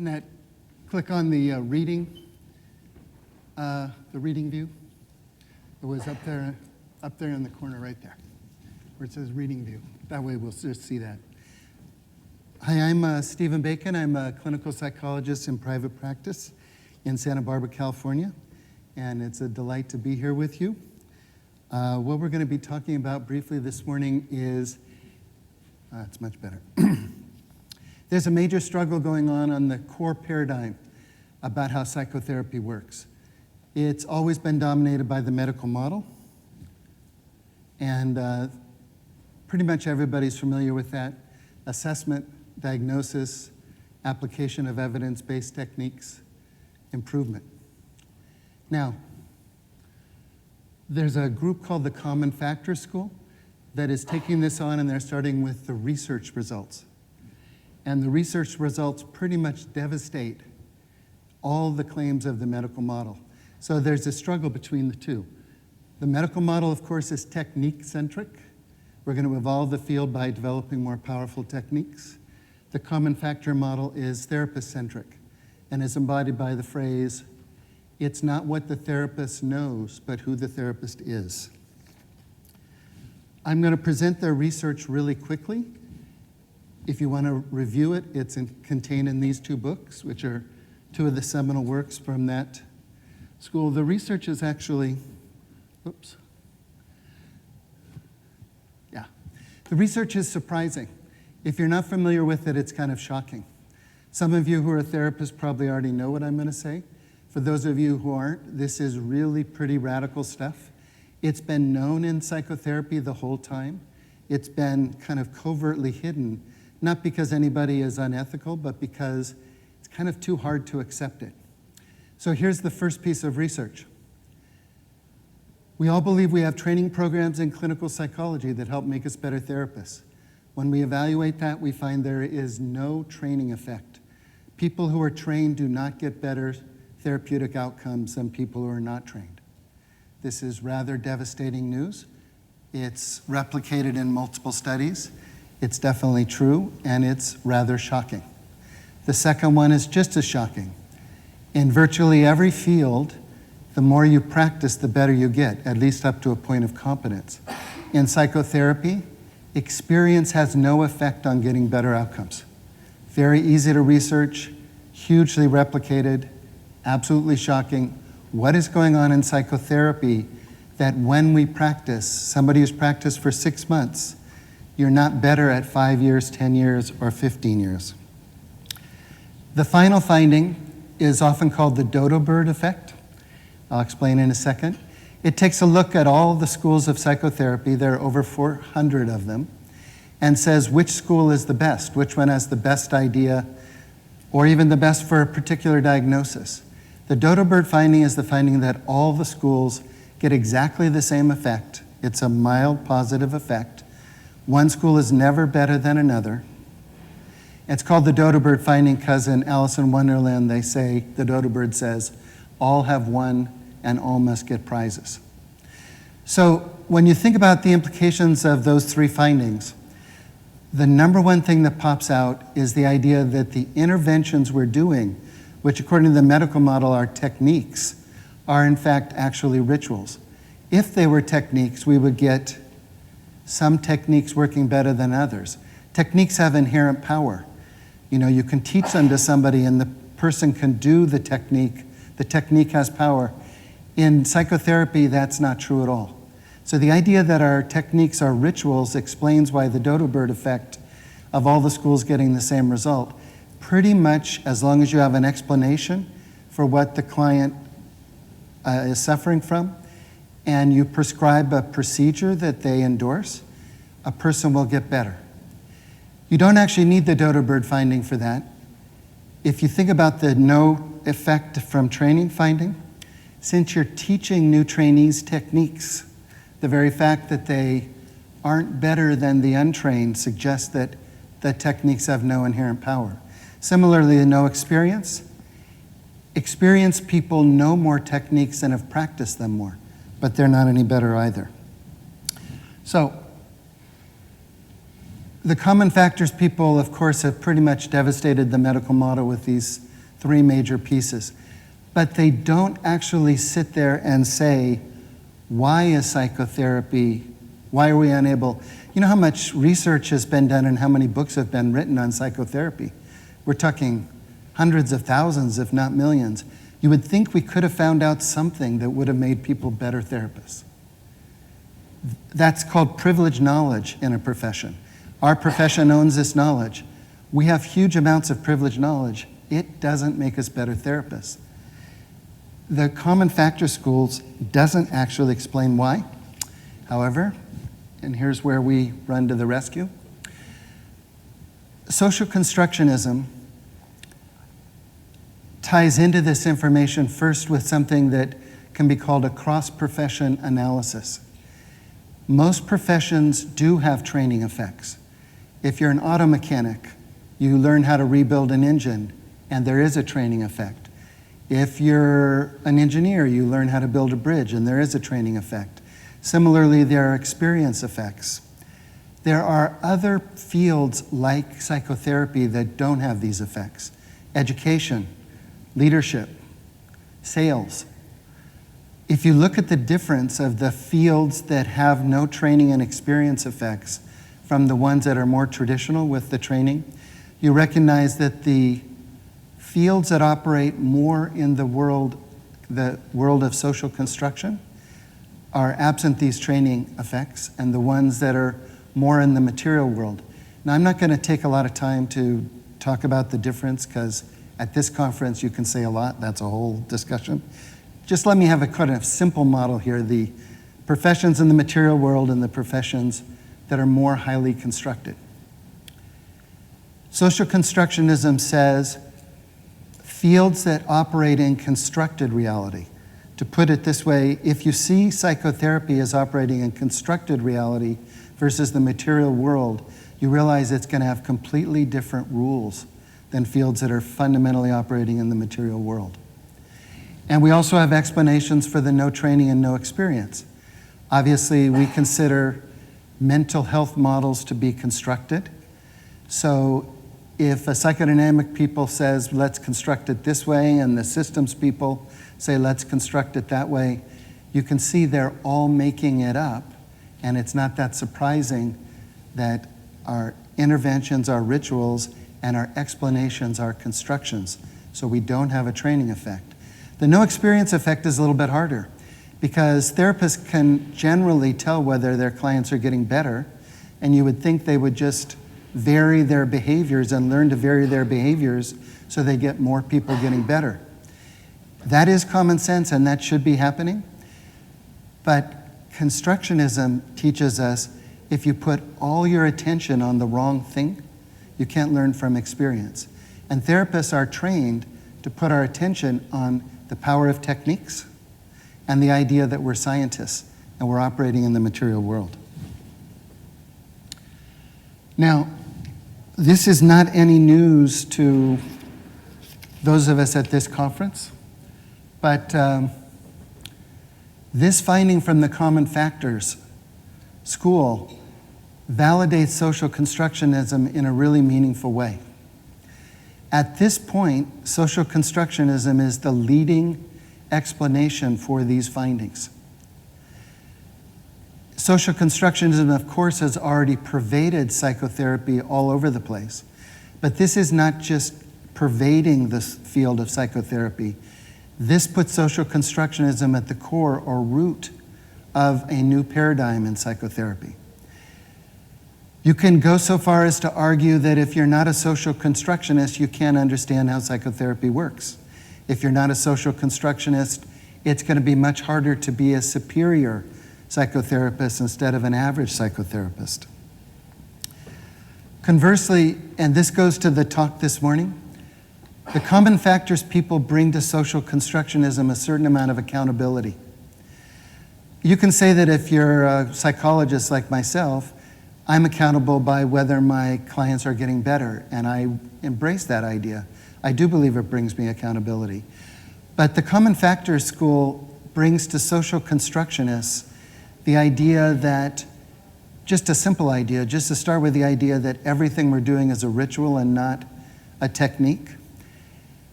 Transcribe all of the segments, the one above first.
Annette, click on the reading view. It was up there in the corner right there, where it says reading view. That way we'll just see that. Hi, I'm Stephen Bacon. I'm a clinical psychologist in private practice in Santa Barbara, California, and it's a delight to be here with you. What we're going to be talking about briefly this morning is, it's much better. There's a major struggle going on the core paradigm about how psychotherapy works. It's always been dominated by the medical model, and pretty much everybody's familiar with that. Assessment, diagnosis, application of evidence-based techniques, improvement. Now, there's a group called the Common Factors School that is taking this on, and they're starting with the research results. And the research results pretty much devastate all the claims of the medical model. So there's a struggle between the two. The medical model, of course, is technique-centric. We're going to evolve the field by developing more powerful techniques. The common factor model is therapist-centric and is embodied by the phrase, "It's not what the therapist knows, but who the therapist is." I'm going to present their research really quickly. If you want to review it, it's contained in these two books, which are two of the seminal works from that school. The research is actually, the research is surprising. If you're not familiar with it, it's kind of shocking. Some of you who are therapists probably already know what I'm going to say. For those of you who aren't, this is really pretty radical stuff. It's been known in psychotherapy the whole time. It's been kind of covertly hidden, not because anybody is unethical, but because it's kind of too hard to accept it. So here's the first piece of research. We all believe we have training programs in clinical psychology that help make us better therapists. When we evaluate that, we find there is no training effect. People who are trained do not get better therapeutic outcomes than people who are not trained. This is rather devastating news. It's replicated in multiple studies. It's definitely true, and it's rather shocking. The second one is just as shocking. In virtually every field, the more you practice, the better you get, at least up to a point of competence. In psychotherapy, experience has no effect on getting better outcomes. Very easy to research, hugely replicated, absolutely shocking. What is going on in psychotherapy that when we practice, somebody who's practiced for 6 months, you're not better at 5 years, 10 years, or 15 years. The final finding is often called the dodo bird effect. I'll explain in a second. It takes a look at all the schools of psychotherapy, there are over 400 of them, and says which school is the best, which one has the best idea, or even the best for a particular diagnosis. The dodo bird finding is the finding that all the schools get exactly the same effect. It's a mild positive effect. One school is never better than another. It's called the dodo bird finding because in Alice in Wonderland they say, the dodo bird says, all have won and all must get prizes. So when you think about the implications of those three findings, the number one thing that pops out is the idea that the interventions we're doing, which according to the medical model are techniques, are in fact actually rituals. If they were techniques, we would get some techniques working better than others. Techniques have inherent power. You know, you can teach them to somebody and the person can do the technique. The technique has power. In psychotherapy, that's not true at all. So the idea that our techniques are rituals explains why the dodo bird effect of all the schools getting the same result. Pretty much as long as you have an explanation for what the client is suffering from, and you prescribe a procedure that they endorse, a person will get better. You don't actually need the dodo bird finding for that. If you think about the no effect from training finding, since you're teaching new trainees techniques, the very fact that they aren't better than the untrained suggests that the techniques have no inherent power. Similarly, the no experience. Experienced people know more techniques and have practiced them more, but they're not any better either. So, the common factors people, of course, have pretty much devastated the medical model with these three major pieces. But they don't actually sit there and say, why is psychotherapy, why are we unable? You know how much research has been done and how many books have been written on psychotherapy? We're talking hundreds of thousands, if not millions. You would think we could have found out something that would have made people better therapists. That's called privileged knowledge in a profession. Our profession owns this knowledge. We have huge amounts of privileged knowledge. It doesn't make us better therapists. The common factor schools doesn't actually explain why. However, and here's where we run to the rescue, social constructionism ties into this information first with something that can be called a cross-profession analysis. Most professions do have training effects. If you're an auto mechanic, you learn how to rebuild an engine, and there is a training effect. If you're an engineer, you learn how to build a bridge, and there is a training effect. Similarly, there are experience effects. There are other fields like psychotherapy that don't have these effects. Education, leadership, sales. If you look at the difference of the fields that have no training and experience effects from the ones that are more traditional with the training, you recognize that the fields that operate more in the world of social construction are absent these training effects, and the ones that are more in the material world. Now, I'm not going to take a lot of time to talk about the difference, because at this conference you can say a lot. That's a whole discussion. Just let me have a kind of simple model here, the professions in the material world and the professions that are more highly constructed. Social constructionism says fields that operate in constructed reality. To put it this way, if you see psychotherapy as operating in constructed reality versus the material world, you realize it's going to have completely different rules than fields that are fundamentally operating in the material world. And we also have explanations for the no training and no experience. Obviously, we consider mental health models to be constructed. So if a psychodynamic people says, let's construct it this way, and the systems people say, let's construct it that way, you can see they're all making it up, and it's not that surprising that our interventions are rituals and our explanations are constructions, so we don't have a training effect. The no experience effect is a little bit harder, because therapists can generally tell whether their clients are getting better, and you would think they would just vary their behaviors and learn to vary their behaviors so they get more people getting better. That is common sense, and that should be happening. But constructionism teaches us if you put all your attention on the wrong thing, you can't learn from experience. And therapists are trained to put our attention on the power of techniques and the idea that we're scientists and we're operating in the material world. Now, this is not any news to those of us at this conference, but this finding from the Common Factors School validates social constructionism in a really meaningful way. At this point, social constructionism is the leading explanation for these findings. Social constructionism, of course, has already pervaded psychotherapy all over the place. But this is not just pervading the field of psychotherapy. This puts social constructionism at the core or root of a new paradigm in psychotherapy. You can go so far as to argue that if you're not a social constructionist, you can't understand how psychotherapy works. If you're not a social constructionist, it's going to be much harder to be a superior psychotherapist instead of an average psychotherapist. Conversely, and this goes to the talk this morning, the common factors people bring to social constructionism a certain amount of accountability. You can say that if you're a psychologist like myself, I'm accountable by whether my clients are getting better, and I embrace that idea. I do believe it brings me accountability. But the Common Factors School brings to social constructionists the idea that, just a simple idea, just to start with the idea that everything we're doing is a ritual and not a technique.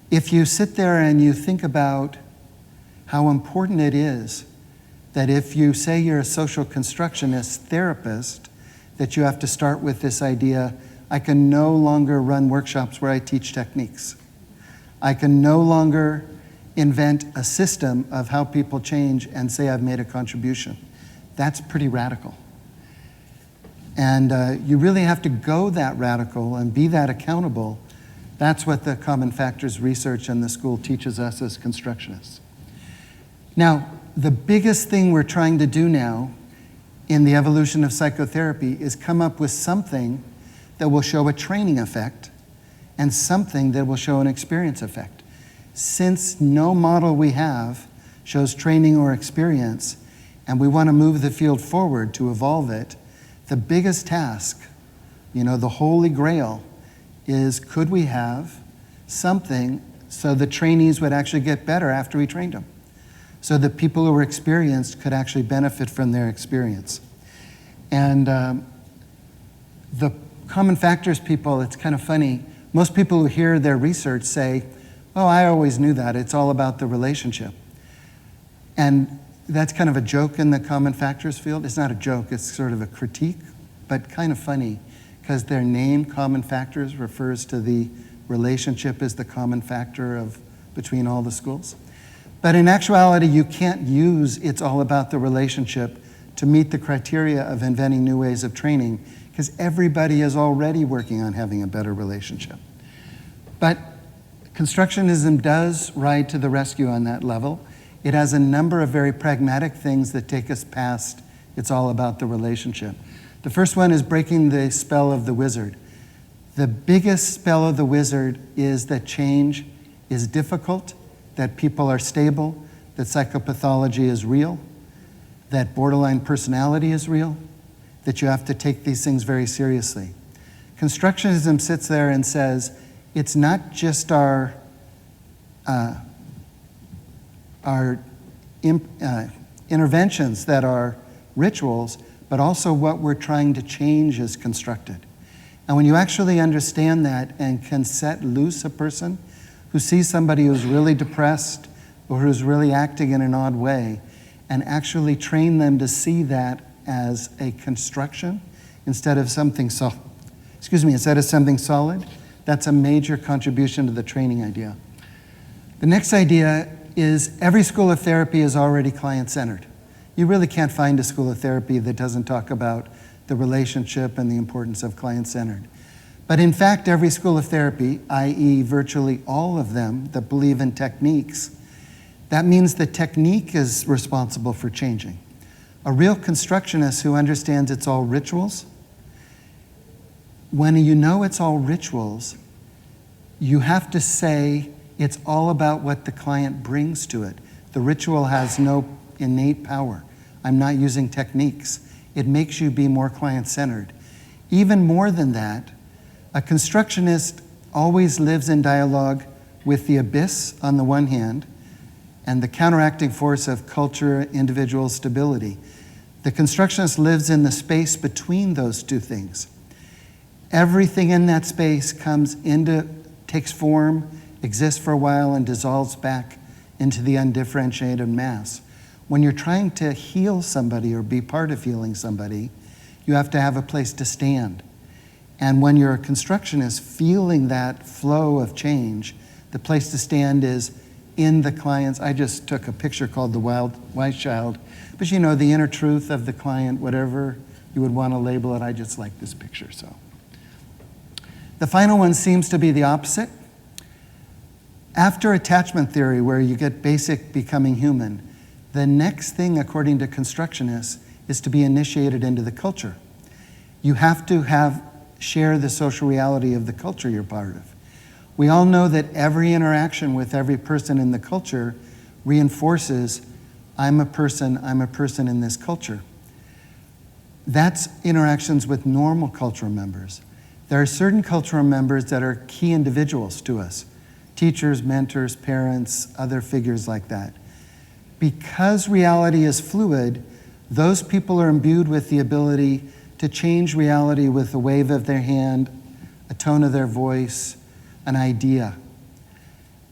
If you sit there and you think about how important it is that if you say you're a social constructionist therapist, that you have to start with this idea, I can no longer run workshops where I teach techniques. I can no longer invent a system of how people change and say I've made a contribution. That's pretty radical. And you really have to go that radical and be that accountable. That's what the common factors research and the school teaches us as constructionists. Now, the biggest thing we're trying to do now in the evolution of psychotherapy is come up with something that will show a training effect and something that will show an experience effect. Since no model we have shows training or experience, and we want to move the field forward to evolve it, the biggest task, the holy grail, is could we have something so the trainees would actually get better after we trained them? So that people who were experienced could actually benefit from their experience. And the common factors people, it's kind of funny. Most people who hear their research say, oh, I always knew that. It's all about the relationship. And that's kind of a joke in the common factors field. It's not a joke, it's sort of a critique, but kind of funny because their name, common factors, refers to the relationship as the common factor between all the schools. But in actuality, you can't use it's all about the relationship to meet the criteria of inventing new ways of training, because everybody is already working on having a better relationship. But constructionism does ride to the rescue on that level. It has a number of very pragmatic things that take us past it's all about the relationship. The first one is breaking the spell of the wizard. The biggest spell of the wizard is that change is difficult, that people are stable, that psychopathology is real, that borderline personality is real, that you have to take these things very seriously. Constructionism sits there and says, it's not just our interventions that are rituals, but also what we're trying to change is constructed. And when you actually understand that and can set loose a person who sees somebody who's really depressed or who's really acting in an odd way, and actually train them to see that as a construction instead of something solid, that's a major contribution to the training idea. The next idea is every school of therapy is already client-centered. You really can't find a school of therapy that doesn't talk about the relationship and the importance of client-centered. But in fact, every school of therapy, i.e. virtually all of them that believe in techniques, that means the technique is responsible for changing. A real constructionist who understands it's all rituals, when you know it's all rituals, you have to say it's all about what the client brings to it. The ritual has no innate power. I'm not using techniques. It makes you be more client-centered. Even more than that, a constructionist always lives in dialogue with the abyss on the one hand and the counteracting force of culture, individual stability. The constructionist lives in the space between those two things. Everything in that space takes form, exists for a while, and dissolves back into the undifferentiated mass. When you're trying to heal somebody or be part of healing somebody, you have to have a place to stand. And when you're a constructionist feeling that flow of change, the place to stand is in the client's. I just took a picture called The Wise Child, but the inner truth of the client, whatever you would want to label it, I just like this picture. So, the final one seems to be the opposite. After attachment theory, where you get basic becoming human, the next thing, according to constructionists, is to be initiated into the culture. You have to share the social reality of the culture you're part of. We all know that every interaction with every person in the culture reinforces, I'm a person in this culture. That's interactions with normal cultural members. There are certain cultural members that are key individuals to us, teachers, mentors, parents, other figures like that. Because reality is fluid, those people are imbued with the ability to change reality with a wave of their hand, a tone of their voice, an idea.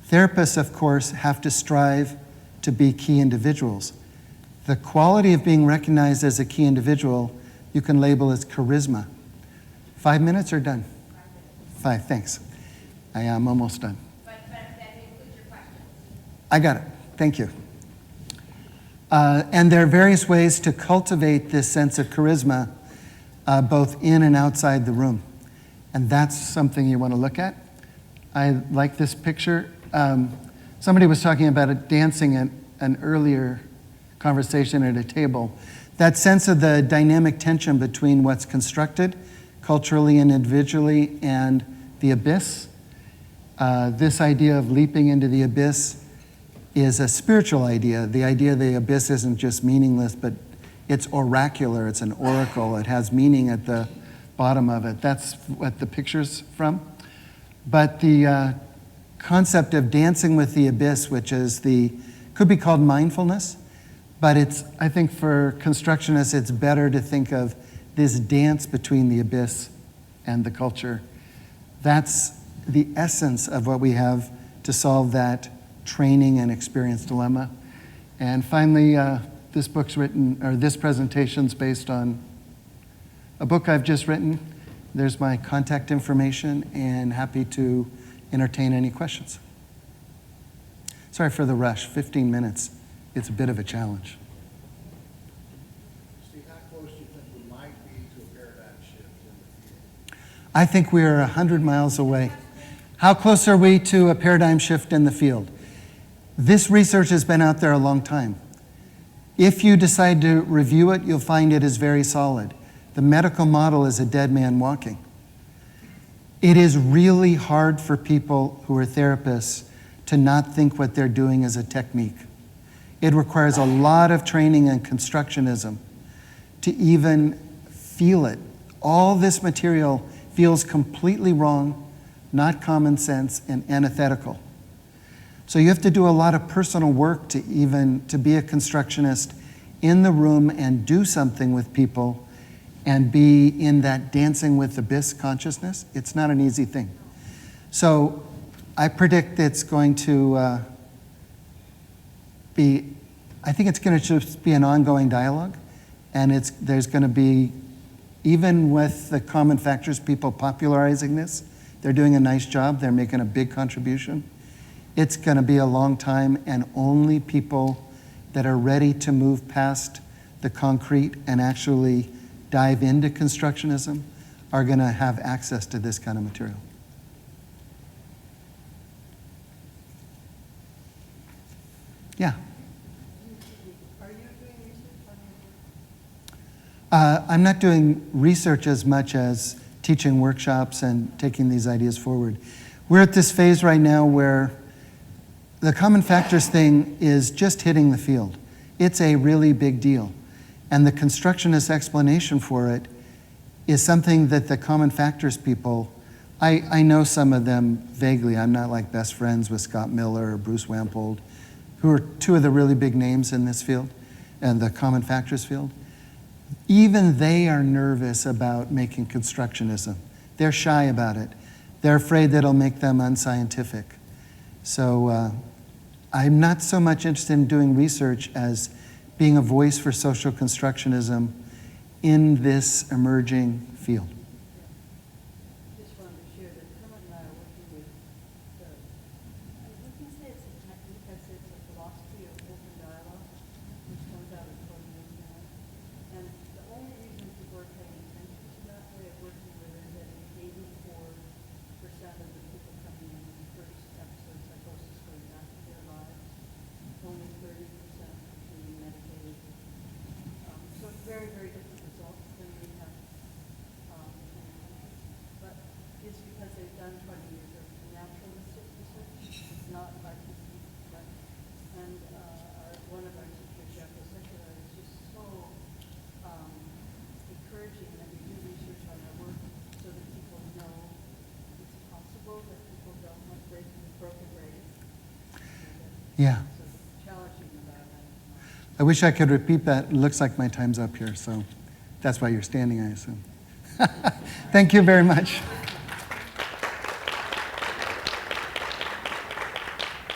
Therapists, of course, have to strive to be key individuals. The quality of being recognized as a key individual you can label as charisma. 5 minutes or done? 5, thanks. I am almost done. But that includes your questions. I got it. Thank you. And there are various ways to cultivate this sense of charisma, both in and outside the room. And that's something you want to look at. I like this picture. Somebody was talking about it dancing in an earlier conversation at a table. That sense of the dynamic tension between what's constructed, culturally and individually, and the abyss. This idea of leaping into the abyss is a spiritual idea. The idea the abyss isn't just meaningless, but it's oracular, it's an oracle. It has meaning at the bottom of it. That's what the picture's from. But the concept of dancing with the abyss, which is could be called mindfulness, but I think for constructionists, it's better to think of this dance between the abyss and the culture. That's the essence of what we have to solve that training and experience dilemma. And finally, this presentation's based on a book I've just written. There's my contact information, and happy to entertain any questions. Sorry for the rush, 15 minutes. It's a bit of a challenge. Steve, how close do you think we might be to a paradigm shift in the field? I think we are 100 miles away. How close are we to a paradigm shift in the field? This research has been out there a long time. If you decide to review it, you'll find it is very solid. The medical model is a dead man walking. It is really hard for people who are therapists to not think what they're doing is a technique. It requires a lot of training in constructionism to even feel it. All this material feels completely wrong, not common sense, and antithetical. So you have to do a lot of personal work to be a constructionist in the room and do something with people and be in that dancing with the abyss consciousness. It's not an easy thing. So I predict it's going to I think it's going to just be an ongoing dialogue, and there's going to be, even with the common factors people popularizing this, they're doing a nice job, they're making a big contribution. It's going to be a long time, and only people that are ready to move past the concrete and actually dive into constructionism are going to have access to this kind of material. Yeah. Are you doing research on your work? I'm not doing research as much as teaching workshops and taking these ideas forward. We're at this phase right now where the common factors thing is just hitting the field. It's a really big deal. And the constructionist explanation for it is something that the common factors people, I know some of them vaguely. I'm not like best friends with Scott Miller or Bruce Wampold, who are two of the really big names in this field, and the common factors field. Even they are nervous about making constructionism. They're shy about it. They're afraid that it'll make them unscientific. So I'm not so much interested in doing research as being a voice for social constructionism in this emerging field. Just wanted to share that Kermit and I are working with I wouldn't say it's a technique, I'd say it's a philosophy of open dialogue, which comes out of Coding now. And the only reason people are paying attention to that way of working with it is that 84% of the people coming in the first episode of psychosis going back to their lives, only 30% being medicated. So it's very, very different results than we have but it's because they've done 20 years of naturalistic research. It's not artistic, right? And one of our teachers, Jeff Secular, is just so encouraging that we do research on our work so that people know it's possible, that people don't have broken brains. Yeah. So challenging about that. I wish I could repeat that. It looks like my time's up here, so that's why you're standing, I assume. Thank you very much.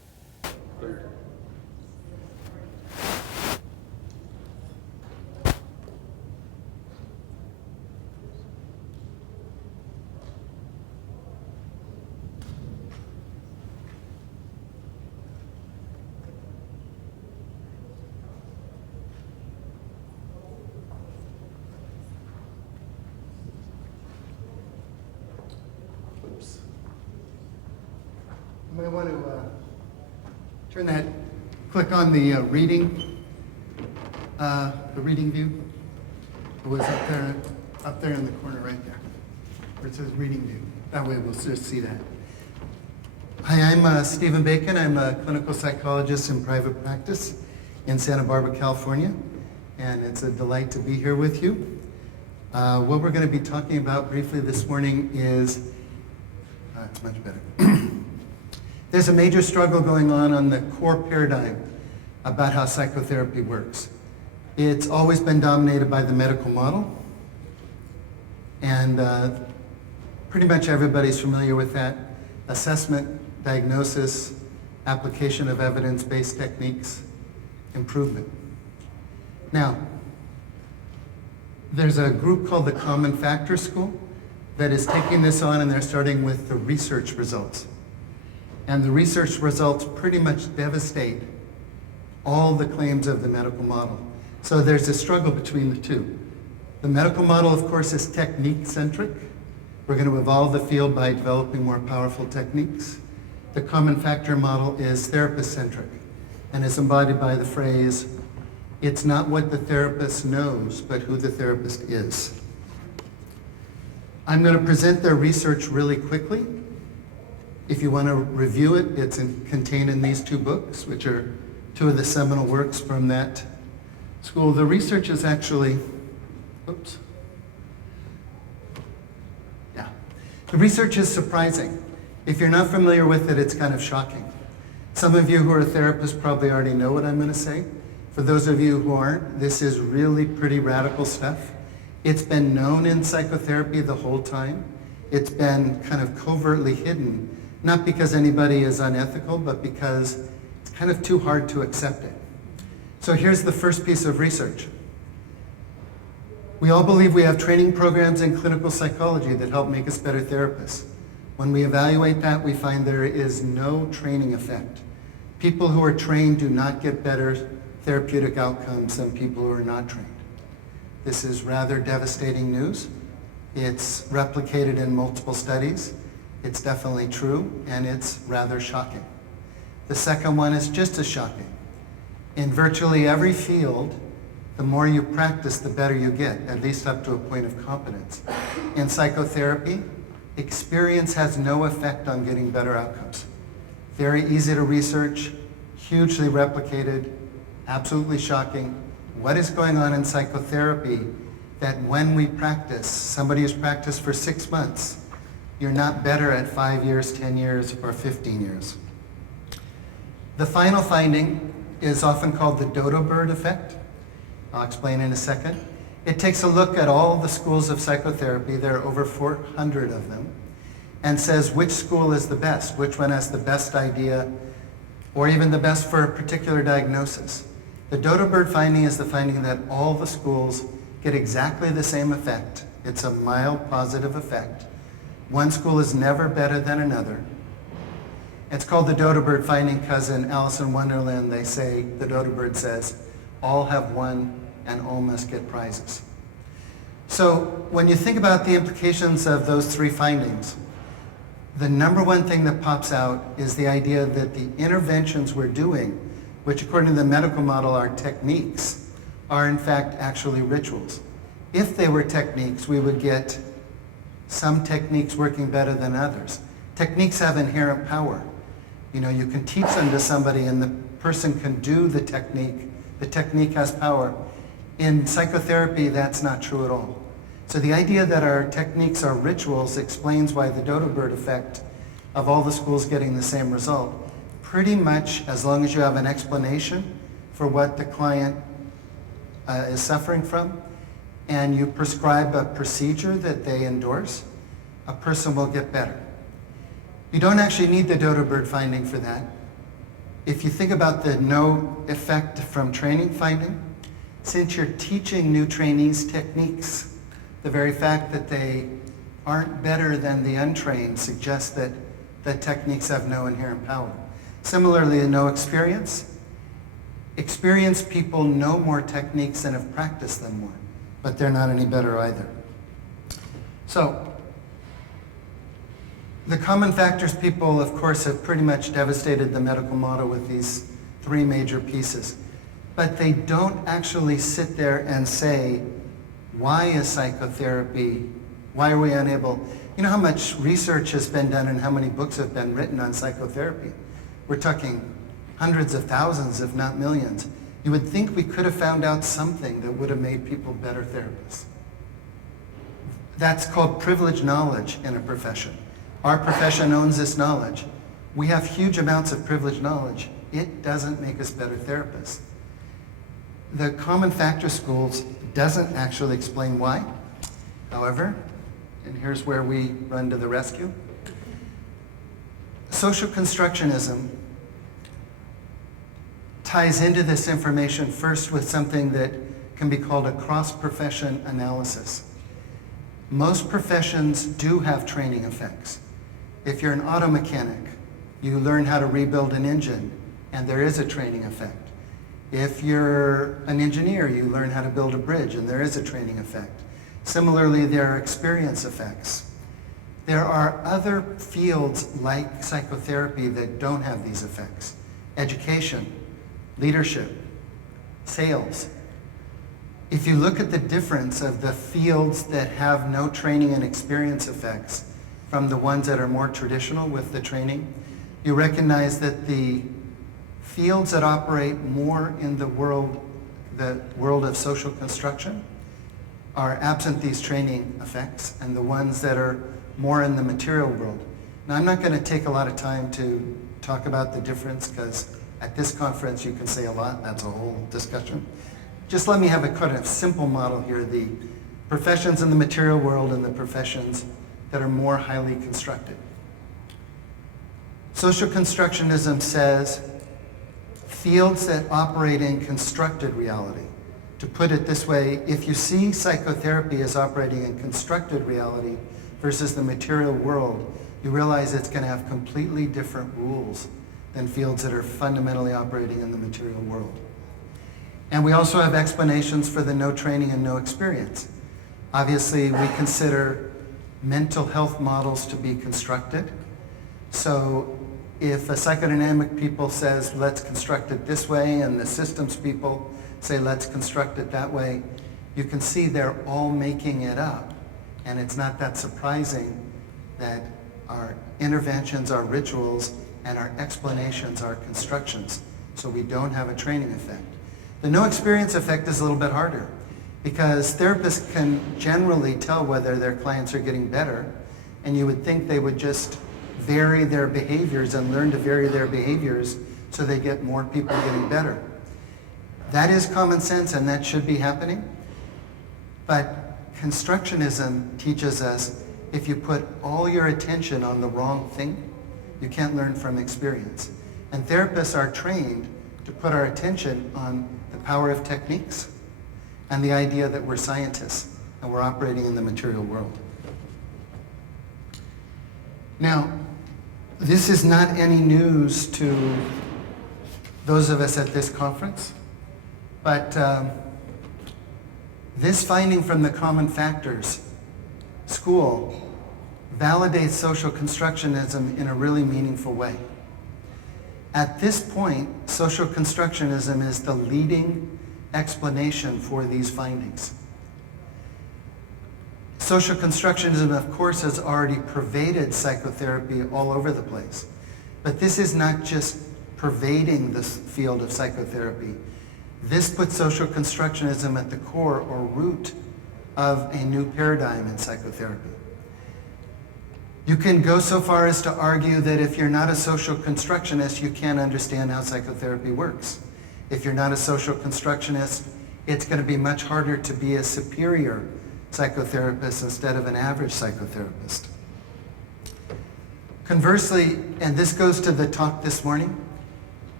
Oops. You might want to turn that, click on the reading view. It was up there in the corner right there, where it says reading view. That way we'll just see that. Hi, I'm Stephen Bacon. I'm a clinical psychologist in private practice in Santa Barbara, California, and it's a delight to be here with you. What we're going to be talking about briefly this morning is, it's much better. There's a major struggle going on the core paradigm about how psychotherapy works. It's always been dominated by the medical model, and pretty much everybody's familiar with that. Assessment, diagnosis, application of evidence-based techniques, improvement. Now, there's a group called the Common Factor School that is taking this on, and they're starting with the research results. And the research results pretty much devastate all the claims of the medical model. So there's a struggle between the two. The medical model, of course, is technique-centric. We're going to evolve the field by developing more powerful techniques. The common factor model is therapist-centric and is embodied by the phrase, it's not what the therapist knows, but who the therapist is. I'm going to present their research really quickly. If you want to review it, it's contained in these two books, which are two of the seminal works from that school. The research is actually, oops. Yeah. The research is surprising. If you're not familiar with it, it's kind of shocking. Some of you who are therapists probably already know what I'm going to say. For those of you who aren't, this is really pretty radical stuff. It's been known in psychotherapy the whole time. It's been kind of covertly hidden, not because anybody is unethical, but because it's kind of too hard to accept it. So here's the first piece of research. We all believe we have training programs in clinical psychology that help make us better therapists. When we evaluate that, we find there is no training effect. People who are trained do not get better therapeutic outcomes than people who are not trained. This is rather devastating news. It's replicated in multiple studies. It's definitely true, and it's rather shocking. The second one is just as shocking. In virtually every field, the more you practice, the better you get, at least up to a point of competence. In psychotherapy, experience has no effect on getting better outcomes. Very easy to research, hugely replicated, absolutely shocking. What is going on in psychotherapy that when we practice, somebody who's practiced for 6 months, you're not better at 5 years, 10 years, or 15 years. The final finding is often called the dodo bird effect. I'll explain in a second. It takes a look at all the schools of psychotherapy, there are over 400 of them, and says which school is the best, which one has the best idea, or even the best for a particular diagnosis. The dodo bird finding is the finding that all the schools get exactly the same effect. It's a mild positive effect. One school is never better than another. It's called the dodo bird finding because in Alice in Wonderland they say, the dodo bird says, all have won and all must get prizes. So when you think about the implications of those three findings, the number one thing that pops out is the idea that the interventions we're doing, which according to the medical model are techniques, are in fact actually rituals. If they were techniques, we would get some techniques working better than others. Techniques have inherent power. You know, you can teach them to somebody and the person can do the technique. The technique has power. In psychotherapy, that's not true at all. So the idea that our techniques are rituals explains why the dodo bird effect of all the schools getting the same result. Pretty much as long as you have an explanation for what the client is suffering from, and you prescribe a procedure that they endorse, a person will get better. You don't actually need the dodo bird finding for that. If you think about the no effect from training finding, since you're teaching new trainees techniques, the very fact that they aren't better than the untrained suggests that the techniques have no inherent power. Similarly, in no experience, experienced people know more techniques and have practiced them more, but they're not any better either. So, the common factors people, of course, have pretty much devastated the medical model with these three major pieces. But they don't actually sit there and say, why is psychotherapy, why are we unable? You know how much research has been done and how many books have been written on psychotherapy? We're talking hundreds of thousands, if not millions. You would think we could have found out something that would have made people better therapists. That's called privileged knowledge in a profession. Our profession owns this knowledge. We have huge amounts of privileged knowledge. It doesn't make us better therapists. The common factor schools doesn't actually explain why. However, and here's where we run to the rescue. Social constructionism ties into this information first with something that can be called a cross-profession analysis. Most professions do have training effects. If you're an auto mechanic, you learn how to rebuild an engine, and there is a training effect. If you're an engineer, you learn how to build a bridge, and there is a training effect. Similarly, there are experience effects. There are other fields like psychotherapy that don't have these effects. Education, leadership, sales. If you look at the difference of the fields that have no training and experience effects from the ones that are more traditional with the training, you recognize that the fields that operate more in the world of social construction are absent these training effects, and the ones that are more in the material world. Now, I'm not going to take a lot of time to talk about the difference, because at this conference you can say a lot. That's a whole discussion. Just let me have a kind of simple model here. The professions in the material world and the professions that are more highly constructed. Social constructionism says fields that operate in constructed reality. To put it this way, if you see psychotherapy as operating in constructed reality versus the material world, you realize it's going to have completely different rules than fields that are fundamentally operating in the material world. And we also have explanations for the no training and no experience. Obviously, we consider mental health models to be constructed. So if a psychodynamic people says, let's construct it this way, and the systems people say, let's construct it that way, you can see they're all making it up. And it's not that surprising that our interventions are rituals and our explanations are constructions. So we don't have a training effect. The no experience effect is a little bit harder, because therapists can generally tell whether their clients are getting better, and you would think they would just vary their behaviors and learn to vary their behaviors so they get more people getting better. That is common sense, and that should be happening. But constructionism teaches us if you put all your attention on the wrong thing, you can't learn from experience. And therapists are trained to put our attention on the power of techniques and the idea that we're scientists and we're operating in the material world. Now, this is not any news to those of us at this conference, but this finding from the Common Factors School validates social constructionism in a really meaningful way. At this point, social constructionism is the leading explanation for these findings. Social constructionism, of course, has already pervaded psychotherapy all over the place. But this is not just pervading the field of psychotherapy. This puts social constructionism at the core or root of a new paradigm in psychotherapy. You can go so far as to argue that if you're not a social constructionist, you can't understand how psychotherapy works. If you're not a social constructionist, it's going to be much harder to be a superior psychotherapist instead of an average psychotherapist. Conversely, and this goes to the talk this morning,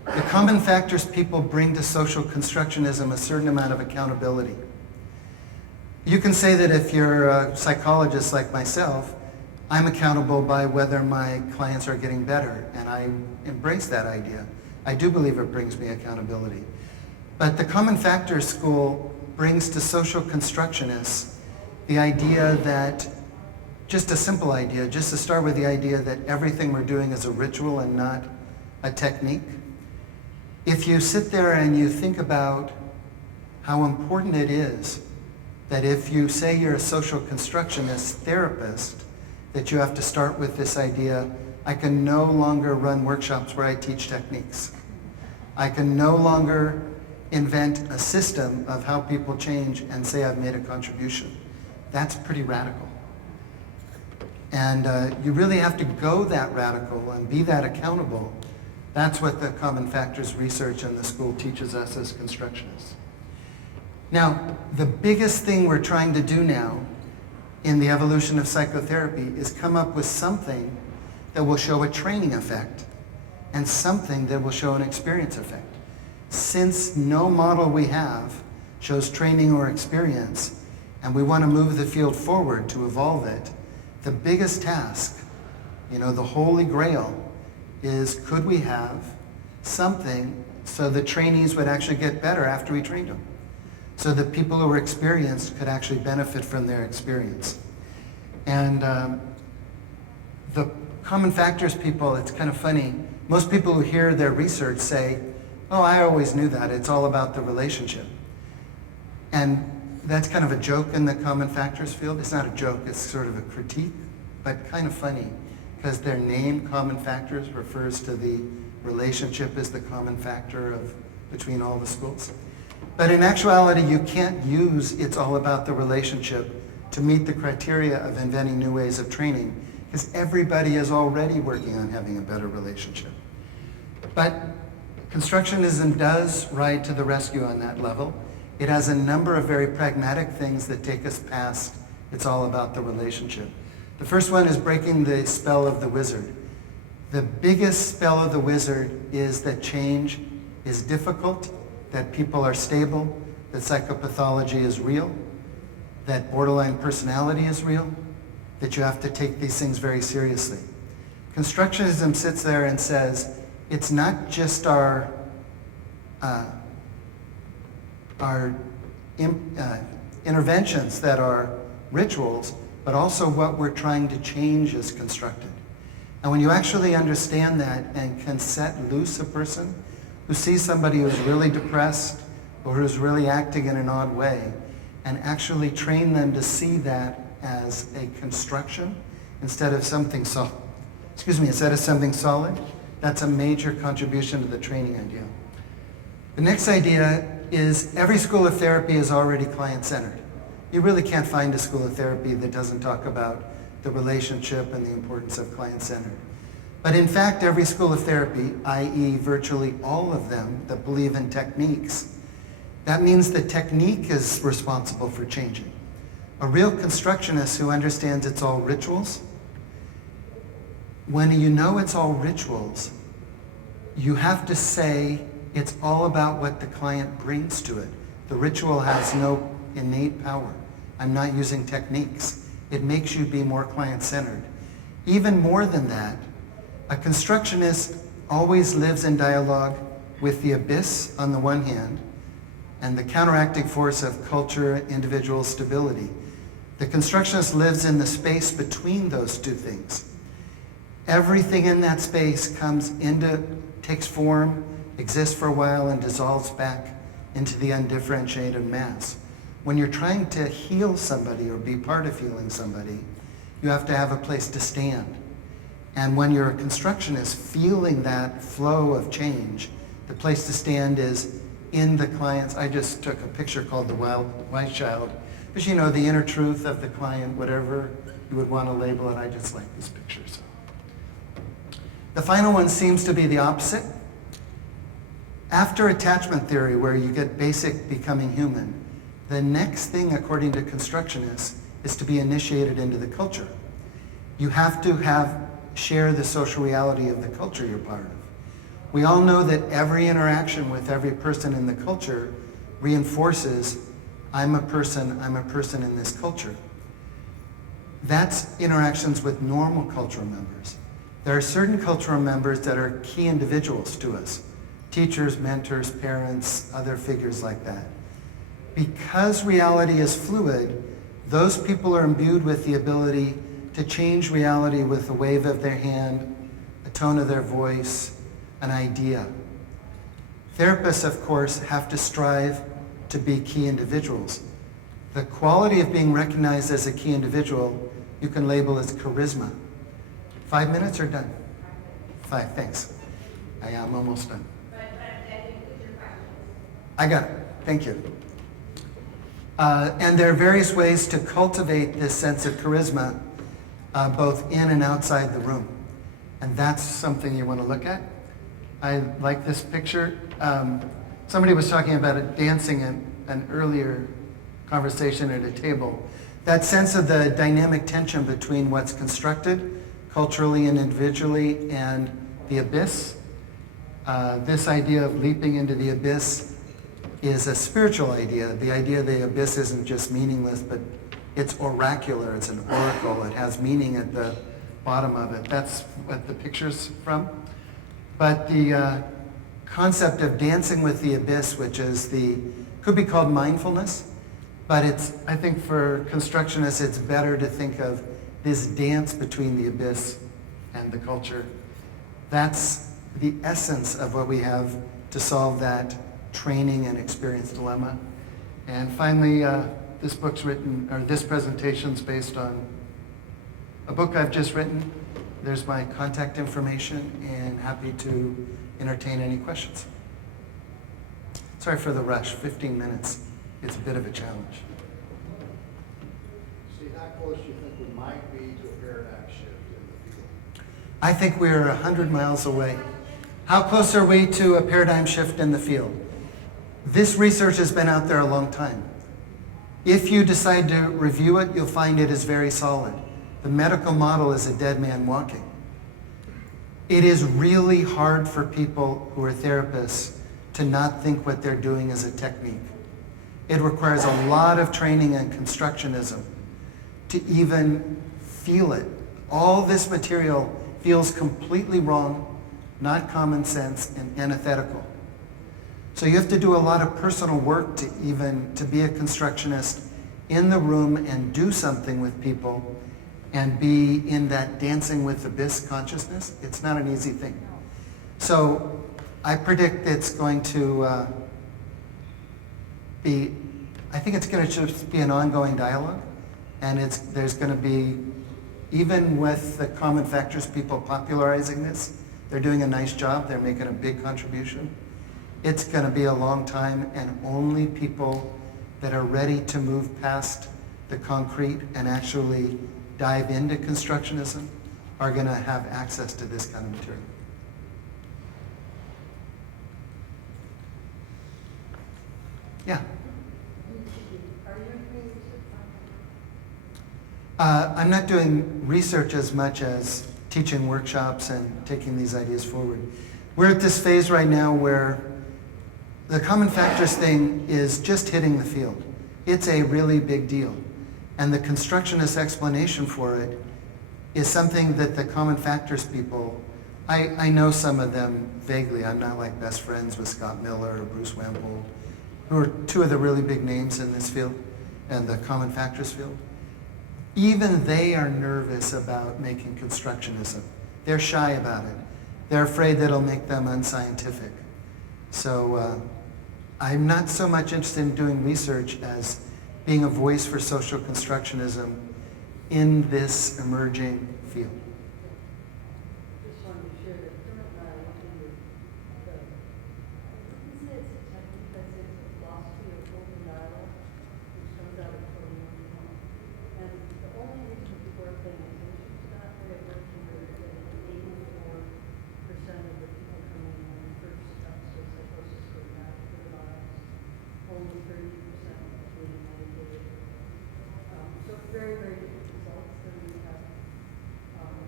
The common factors people bring to social constructionism a certain amount of accountability. You can say that if you're a psychologist like myself, I'm accountable by whether my clients are getting better, and I embrace that idea. I do believe it brings me accountability. But the common factors school brings to social constructionists the idea that, just a simple idea, just to start with the idea that everything we're doing is a ritual and not a technique. If you sit there and you think about how important it is that if you say you're a social constructionist therapist, that you have to start with this idea, I can no longer run workshops where I teach techniques. I can no longer invent a system of how people change and say I've made a contribution. That's pretty radical. And you really have to go that radical and be that accountable. That's what the common factors research in the school teaches us as constructionists. Now, the biggest thing we're trying to do now in the evolution of psychotherapy is come up with something that will show a training effect and something that will show an experience effect. Since no model we have shows training or experience, and we want to move the field forward to evolve it, the biggest task, the holy grail, is could we have something so the trainees would actually get better after we trained them? So that people who were experienced could actually benefit from their experience. And the common factors people, it's kind of funny. Most people who hear their research say, oh, I always knew that. It's all about the relationship. And that's kind of a joke in the common factors field. It's not a joke, it's sort of a critique, but kind of funny because their name, common factors, refers to the relationship as the common factor between all the schools. But in actuality, you can't use it's all about the relationship to meet the criteria of inventing new ways of training because everybody is already working on having a better relationship. But constructionism does ride to the rescue on that level. It has a number of very pragmatic things that take us past it's all about the relationship. The first one is breaking the spell of the wizard. The biggest spell of the wizard is that change is difficult, that people are stable, that psychopathology is real, that borderline personality is real, that you have to take these things very seriously. Constructionism sits there and says, it's not just our interventions that are rituals, but also what we're trying to change is constructed. And when you actually understand that and can set loose a person who sees somebody who's really depressed or who's really acting in an odd way, and actually train them to see that as a construction instead of something solid, that's a major contribution to the training idea. The next idea is every school of therapy is already client-centered. You really can't find a school of therapy that doesn't talk about the relationship and the importance of client-centered. But in fact, every school of therapy, i.e. virtually all of them that believe in techniques, that means the technique is responsible for changing. A real constructionist who understands it's all rituals, when you know it's all rituals, you have to say it's all about what the client brings to it. The ritual has no innate power. I'm not using techniques. It makes you be more client-centered. Even more than that, a constructionist always lives in dialogue with the abyss on the one hand and the counteracting force of culture, individual stability. The constructionist lives in the space between those two things. Everything in that space takes form, exists for a while, and dissolves back into the undifferentiated mass. When you're trying to heal somebody or be part of healing somebody, you have to have a place to stand. And when you're a constructionist feeling that flow of change, the place to stand is in the client's, I just took a picture called the Wise Child, because the inner truth of the client, whatever you would want to label it, I just like this picture. So. The final one seems to be the opposite. After attachment theory, where you get basic becoming human, the next thing, according to constructionists, is to be initiated into the culture. You have to share the social reality of the culture you're part of. We all know that every interaction with every person in the culture reinforces, I'm a person in this culture. That's interactions with normal cultural members. There are certain cultural members that are key individuals to us. Teachers, mentors, parents, other figures like that. Because reality is fluid, those people are imbued with the ability to change reality with a wave of their hand, a tone of their voice, an idea. Therapists, of course, have to strive to be key individuals. The quality of being recognized as a key individual you can label as charisma. 5 minutes or done? 5, thanks. I am almost done. I got it. Thank you. And there are various ways to cultivate this sense of charisma, both in and outside the room. And that's something you want to look at. I like this picture. Somebody was talking about it dancing in an earlier conversation at a table. That sense of the dynamic tension between what's constructed culturally and individually and the abyss. This idea of leaping into the abyss is a spiritual idea. The idea of the abyss isn't just meaningless, but it's oracular. It's an oracle. It has meaning at the bottom of it. That's what the picture's from. But the concept of dancing with the abyss, which is could be called mindfulness, but I think for constructionists, it's better to think of this dance between the abyss and the culture. That's the essence of what we have to solve that training and experience dilemma. And finally, this presentation's based on a book I've just written. There's my contact information, and happy to entertain any questions. Sorry for the rush, 15 minutes. It's a bit of a challenge. See, how close do you think we might be to a paradigm shift in the field? I think we're 100 miles away. How close are we to a paradigm shift in the field? This research has been out there a long time. If you decide to review it, you'll find it is very solid. The medical model is a dead man walking. It is really hard for people who are therapists to not think what they're doing is a technique. It requires a lot of training in constructionism to even feel it. All this material feels completely wrong, not common sense, and antithetical. So you have to do a lot of personal work to be a constructionist in the room and do something with people and be in that dancing with the abyss consciousness. It's not an easy thing. So I predict it's going to I think it's going to just be an ongoing dialogue, and there's going to be, even with the common factors people popularizing this, they're doing a nice job, they're making a big contribution. It's going to be a long time, and only people that are ready to move past the concrete and actually dive into constructionism are going to have access to this kind of material. Yeah. I'm not doing research as much as teaching workshops and taking these ideas forward. We're at this phase right now where the common factors thing is just hitting the field. It's a really big deal. And the constructionist explanation for it is something that the common factors people, I know some of them vaguely. I'm not like best friends with Scott Miller or Bruce Wampold, who are two of the really big names in this field and the common factors field. Even they are nervous about making constructionism. They're shy about it. They're afraid that it'll make them unscientific. So I'm not so much interested in doing research as being a voice for social constructionism in this emerging field. Just wanted to share that Kermit and I are looking at the, I wouldn't say it's a technique, I'd say it's a philosophy of open dialogue, which comes out of colonialism. And the only reason people are paying attention to that way of working is that 84% of the people coming in on the first episode psychosis pragmatic realize only 30% of being medicated. So very, very different results than we have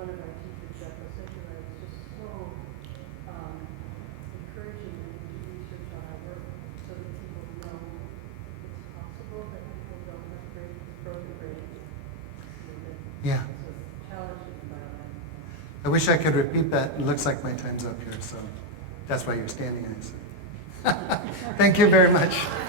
one of our teachers, Jeff Osicula, is just so encouraging that we do research on our work so that people know it's possible that people don't have broken brains. Yeah. It's a challenging environment. I wish I could repeat that. It looks like my time's up here, so that's why you're standing. I see. Thank you very much.